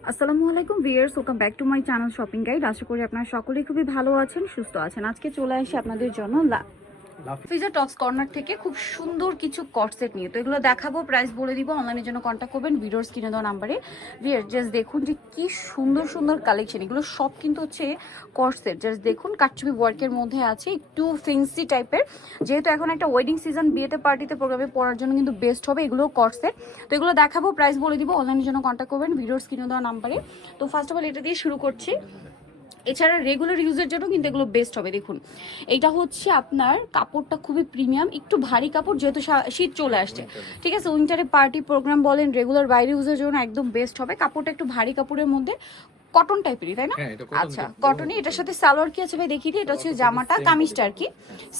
আসসালামু আলাইকুম viewers welcome back to my channel shopping guide আশা করি আপনারা সকলেই খুবই ভালো আছেন, সুস্থ আছেন। আজকে চলে আসি আপনাদের জন্য ফিজার টক্স কর্নার থেকে খুব সুন্দর কিছু কটসেট নিয়ে। তো এগুলো দেখাবো প্রাইস বলে দিব অনলাইনের জন্য কন্ট্যাক্ট করবেন, ভিডিওর স্ক্রিনে দেওয়া নাম্বারে ভিয়ার জাস্ট দেখুন যে কি সুন্দর সুন্দর কালেকশন এগুলো সব কিন্তু হচ্ছে কটসেট জাস্ট দেখুন কাটচুপি ওয়ার্কের মধ্যে আছে, একটু ফেন্সি টাইপের যেহেতু এখন একটা ওয়েডিং সিজন বিয়েতে পার্টিতে প্রোগ্রামে পড়ার জন্য কিন্তু বেস্ট হবে এগুলো কটসেট তো এগুলো দেখাবো প্রাইস বলে দিব অনলাইনের জন্য কন্ট্যাক্ট করবেন, ভিডিওর স্ক্রিনে দেওয়া নাম্বারে তো ফার্স্ট অফ অল এটা দিয়ে শুরু করছি। এছাড়া রেগুলার ইউজের জন্য কিন্তু এগুলো বেস্ট হবে দেখুন। এটা হচ্ছে আপনার কাপড়টা খুবই প্রিমিয়াম একটু ভারী কাপড় যেহেতু শীত চলে আসছে। ঠিক আছে উইন্টারে পার্টি প্রোগ্রাম বলেন রেগুলার বাইরে ইউজের জন্য একদম বেস্ট হবে। কাপড়টা একটু ভারী কাপড়ের মধ্যে কটন টাইপেরই তাই না? হ্যাঁ, এটা আচ্ছা। কটনই এটার সাথে সালোয়ার কি আছে ভাই? দেখিয়ে দিই এটা হচ্ছে জামাটা কামিজটা আর কি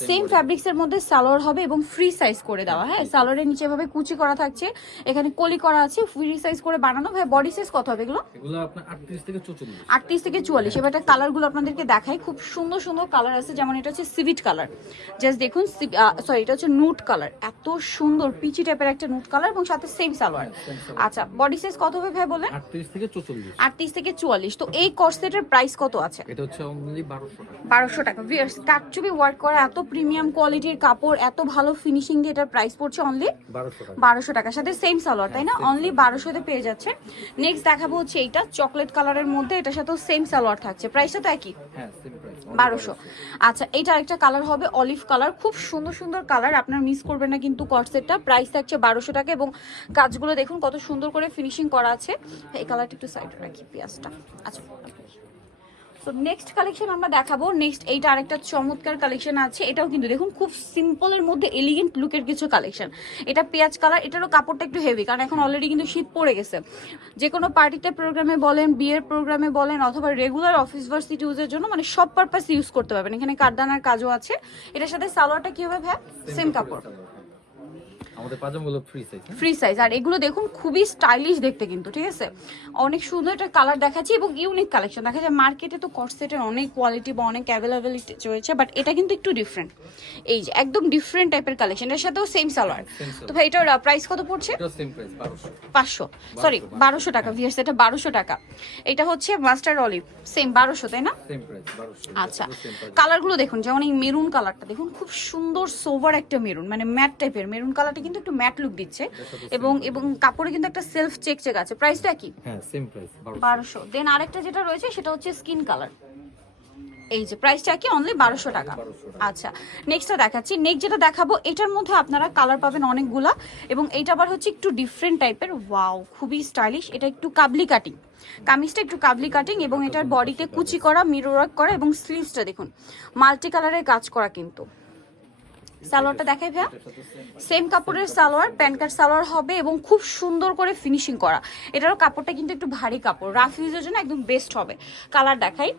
সেম ফ্যাব্রিক্স এর মধ্যে সালোয়ার হবে এবং ফ্রি সাইজ করে দেওয়া। হ্যাঁ সালোয়ারের নিচে ভাবে কুচি করা থাকছে। এখানে কলি করা আছে ফ্রি সাইজ করে বানানো। ভাই বডি সাইজ কত হবে এগুলো? এগুলো আপনার আটত্রিশ থেকে চৌচল্লিশ। আটত্রিশ থেকে চুয়াল্লিশ। এবার কালারগুলো আপনাদেরকে দেখাই। খুব সুন্দর সুন্দর কালার আছে। যেমন এটা হচ্ছে সিভিট কালার জাস্ট দেখুন সরি এটা হচ্ছে নুট কালার এত সুন্দর পিচি টাইপের একটা নুট কালার এবং সাথে সেম সালোয়ার। আচ্ছা বডি সাইজ কত হবে ভাই বলেন? আটত্রিশ থেকে চৌচল্লিশ। আটত্রিশ থেকে চুয়াল্লিশ তো এই কর্সেটের প্রাইস কত আছে? এটা হচ্ছে অনলি বারোশো টাকা। বারোশো টাকা। ভিয়ার্স কাটচুপি ওয়ার্ক করা এত প্রিমিয়াম কোয়ালিটির কাপড় এত ভালো ফিনিশিং দিয়ে এটার প্রাইস পড়ছে অনলি বারোশো টাকা। টাকার সাথে সেম সালোয়ার তাই না? অনলি বারোশোতে পেয়ে যাচ্ছে নেক্সট দেখাবো হচ্ছে এইটা চকলেট কালারের মধ্যে এটার সাথেও সেম সালোয়ার থাকছে। প্রাইসটা তো একই? হ্যাঁ সেম প্রাইস বারোশো। আচ্ছা এইটা আরেকটা কালার হবে অলিভ কালার খুব সুন্দর সুন্দর কালার আপনার মিস করবেন না কিন্তু কটসেটটা প্রাইস থাকছে বারোশো টাকা এবং কাজগুলো দেখুন কত সুন্দর করে ফিনিশিং করা আছে। এই কালারটা একটু সাইডে রাখি পেঁয়াজটা। আচ্ছা তো নেক্সট কালেকশন আমরা দেখাবো। নেক্সট এইটা আরেকটা চমৎকার কালেকশন আছে। এটাও কিন্তু দেখুন খুব সিম্পলের মধ্যে এলিগেন্ট লুকের কিছু কালেকশন এটা পেঁয়াজ কালার এটারও কাপড়টা একটু হেভি কারণ এখন অলরেডি কিন্তু শীত পড়ে গেছে। যে কোনো পার্টিতে প্রোগ্রামে বলেন বিয়ের প্রোগ্রামে বলেন অথবা রেগুলার অফিস ভার্সিটি ইউজের জন্য মানে সব পারপাস ইউজ করতে পারবেন। এখানে কারদানার কাজও আছে। এটার সাথে সালোয়ারটা কি হবে ভাই? সেম কাপড়। আমাদের পাজামাগুলো ফ্রি সাইজ ফ্রি সাইজ আর এগুলো দেখুন খুবই স্টাইলিশ দেখতে কিন্তু ঠিক আছে? অনেক সুন্দর একটা কালার দেখাচ্ছি এবং ইউনিক কালেকশন দেখা যায় মার্কেটে তো কটসেটের অনেক কোয়ালিটি বা অনেক অ্যাভেলেবিলিটি রয়েছে বাট এটা কিন্তু একটু ডিফারেন্ট এই যে একদম ডিফারেন্ট টাইপের কালেকশন এর সাথেও সেম সালোয়ার তো ভাই এটার প্রাইস কত পড়ছে? পাঁচশো। সরি বারোশো। টাকা ভিয়ার্স এটা বারোশো টাকা। এটা হচ্ছে মাস্টার অলিভ সেম বারোশো তাই না? আচ্ছা কালারগুলো দেখুন যেমন এই মেরুন কালারটা দেখুন খুব সুন্দর সোভার একটা মেরুন মানে ম্যাট টাইপের মেরুন কালারটা কিন্তু একটু ম্যাট লুক দিচ্ছে। এবং এবং কাপড়ে কিন্তু একটা সেলফ চেক চেক আছে। প্রাইসটা কি? হ্যাঁ সেম প্রাইস বারোশো। বারোশো। দেন আরেকটা যেটা রয়েছে সেটা হচ্ছে স্কিন কালার এই যে প্রাইসটা কি? অনলি বারোশো টাকা। আচ্ছা নেক্সটটা দেখাচ্ছি। নেক্সট যেটা দেখাবো এটার মধ্যে আপনারা কালার পাবেন অনেকগুলা। এবং এইটা আবার হচ্ছে একটু ডিফারেন্ট টাইপের ওয়াও খুবই স্টাইলিশ এটা একটু কাবলি কাটিং কামিজটা একটু কাবলি কাটিং এবং এটার বডিতে কুচি করা মিরর ওয়ার্ক করা এবং স্লিভসটা দেখুন। মাল্টি কালারের কাজ করা কিন্তু। সালোয়ারটা দেখাই ভাইয়া। সেম কাপড়ের সালোয়ার প্যান কাট সালোয়ার হবে এবং খুব সুন্দর করে ফিনিশিং করা। এটারও কাপড়টা কিন্তু একটু ভারী কাপড়। রাফ ইউজের জন্য একদম বেস্ট হবে। কালার দেখাই।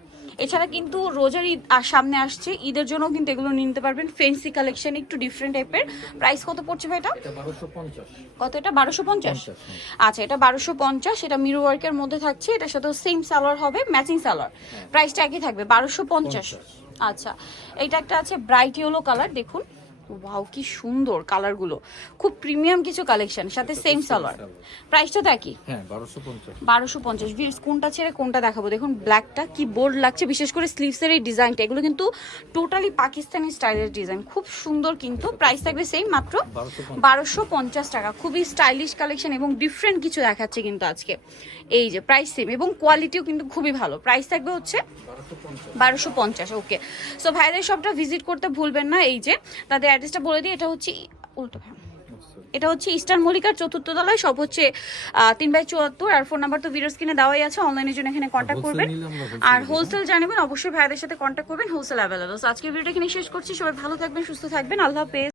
এছাড়া কিন্তু রোজার ঈদ আর সামনে আসছে। ঈদের জন্য কিন্তু এগুলো নিতে পারবেন। ফেন্সি কালেকশন একটু ডিফারেন্ট টাইপের প্রাইস কত পড়ছে ভাই এটা? এটা কত এটা? বারোশো পঞ্চাশ? পঞ্চাশ, আচ্ছা এটা বারোশো পঞ্চাশ। এটা মিরো ওয়ার্কের মধ্যে থাকছে। এটার সাথে সেম সালোয়ার হবে ম্যাচিং সালোয়ার। প্রাইসটা একই থাকবে বারোশো পঞ্চাশ। আচ্ছা এইটা একটা আছে ব্রাইট ইয়েলো কালার দেখুন। ওয়াও কি সুন্দর কালারগুলো খুব প্রিমিয়াম কিছু কালেকশন সাথে সেম সালোয়ার প্রাইসটা তো একই হ্যাঁ বারোশো পঞ্চাশ। ভিউস কোনটা ছেড়ে কোনটা দেখাবো? দেখুন ব্ল্যাকটা কি বোল্ড লাগছে বিশেষ করে স্লিভসের এই ডিজাইনটা এগুলো কিন্তু টোটালি পাকিস্তানি স্টাইলের ডিজাইন খুব সুন্দর কিন্তু প্রাইস থাকবে সেম মাত্র বারোশো পঞ্চাশ। টাকা। খুবই স্টাইলিশ কালেকশন এবং ডিফারেন্ট কিছু দেখাচ্ছে কিন্তু আজকে। এই যে প্রাইস সেম এবং কোয়ালিটিও কিন্তু খুবই ভালো। প্রাইস থাকবে হচ্ছে বারোশো পঞ্চাশ। ওকে সো ভাইদের সবটা ভিজিট করতে ভুলবেন না। এই যে তাদের অ্যাড্রেসটা বলে দিই এটা হচ্ছে উল্টো এটা হচ্ছে ইস্টার মল্লিকার চতুর্থ তলায় সব হচ্ছে তিন বাই চুয়াত্তর আর ফোন নাম্বার তো ভিডিও স্ক্রিনে দেওয়াই আছে অনলাইনের জন্য এখানে কন্ট্যাক্ট করবেন। আর হোলসেল জানাবেন অবশ্যই ভাইদের সাথে কন্ট্যাক্ট করবেন হোলসেল অ্যাভেলেবল আজকে ভিডিওটা এখানে শেষ করছি সবাই ভালো থাকবেন সুস্থ থাকবেন আল্লাহ হাফেজ।